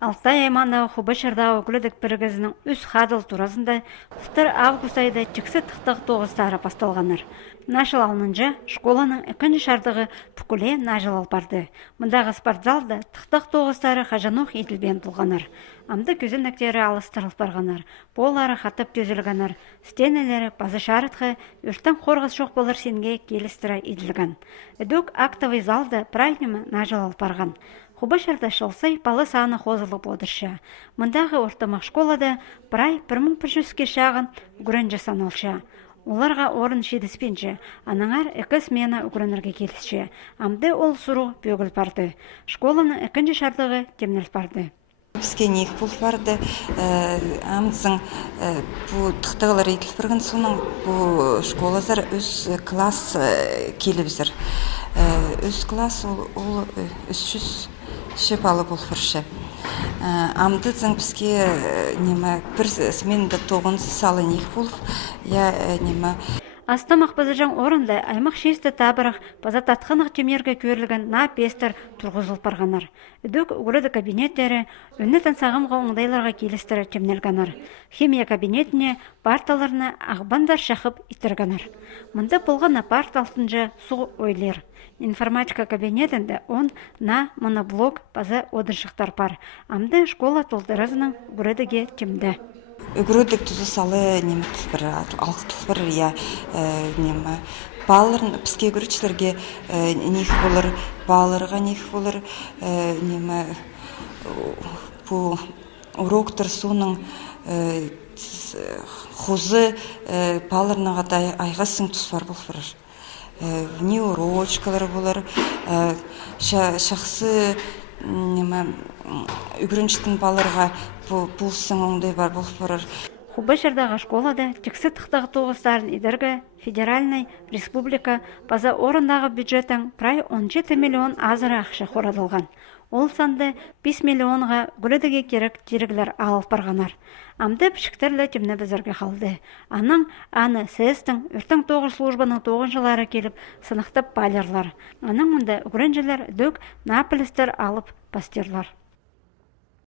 Алтай айманы Хубашырда өкілдік бірігізінің үс хадыл турасында құлтыр август айда чіксі тұқтық тоғыстары басталғаныр. Нашыл алынынжа школаның екінші шардығы пүкіле нажыл алпарды. Мұндағы спортзалда тұқтық тоғыстары хажанух етілбен тұлғаныр. Амды күзін әктері алыстырылып барғаныр. Болары қатып төзілгенір. Стенелері базы шарытқы өрттен қорғыз шоқ болыр сенге келістірі еділген. Үдік актовый залды прайнымы нажыл алып барған. Хубашырда шылсай палы саны қозылып одырша. Мұндағы ортамақ школада прай 1100-ке шағын үгірін жасаналша. Оларға орын шедіспенші, анаңар екі смена үгірінірге келісші. Амды ол сұру бөгіл барды. Школаны екінші шардығы темнел барды. Бізге нек бұл барды, амдызың бұл тұқтығылар етіліп біргін соның бұл школазар өз класс келібізір. Өз класс ол 300 шепалы бұл фұршы. Амдызың бізге бір сменді 9 салы нек болып, Астамақ базыжан орында аймақ шесті табырық база татқынық темерге көрілген на пестер тұрғызылып барғанар. Үдік үгірді кабинеттері үннетен сағымға оңдайларға келістірі темнелганар. Химия кабинетіне парталарына ағбандар шақып итірганар. Мұнда болғана парт алтынжы су ойлер. Информатика кабинетінде он на моноблок база одыршықтар бар. Амды школа толдырызының үгірдіге темді. Үгірудік тұзы салы неметтіл бір, алғытыл бір, балырын піске күрічлерге неф болыр, балырға неф болыр, бұл уроктар соның хозы балырынаға да айғасың тұс бар бұл бір. Не урочкалар болыр, шақсы үгірінштің балырға бұлсың оңдай бар бұл бұрыр. Хубашырдағы школада тексі тұқтағы тоғыстарын едіргі федеральный республика база орындағы бюджеттің прай 17 миллион азыры ақша қорадылған. Ол санды 5 миллионға гүлідіге керек дерегілер алып барғанар. Амды пішіктерлі темні бізірге қалды. Аның аны СС-тің өрттің 9 службаның 9 жылары келіп сынықтып балерлар. Аның мұнда үгірінжілер дөк наполистер алып пастерлар.